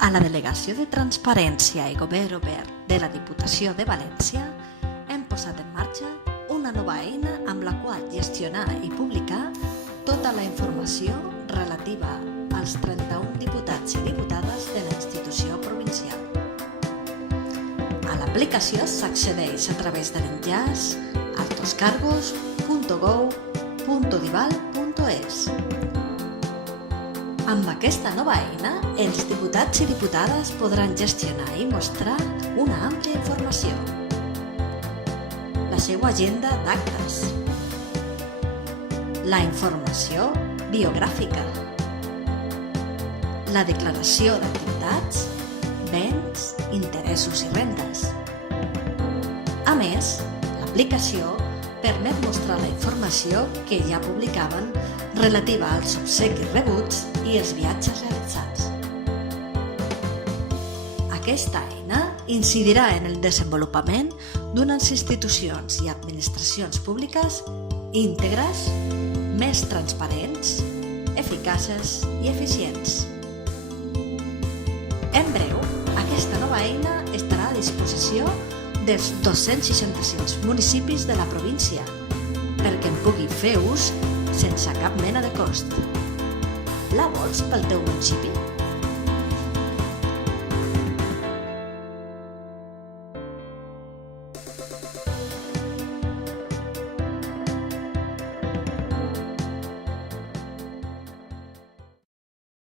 A la Delegació de Transparència i Govern Obert de la Diputació de València hem posat en marxa una nova eina amb la qual gestionar i publicar tota la informació relativa als 31 diputats i diputades de la institució provincial. A l'aplicació s'accedeix a través de l'enllaç altoscargos.gov.dival.es. Amb aquesta nova eina, els diputats i diputades podran gestionar i mostrar una àmplia informació. La seva agenda d'actes, la informació biogràfica, la declaració d'activitats, béns, interessos i rendes. A més, l'aplicació permet mostrar la informació que ja publicaven relativa als obsequis rebuts i els viatges realitzats. Aquesta eina incidirà en el desenvolupament d'unes institucions i administracions públiques íntegres, més transparents, eficaces i eficients. En breu, aquesta nova eina estarà a disposició dels 266 municipis de la província perquè en pugui fer ús sense cap mena de cost. La vols pel teu municipi?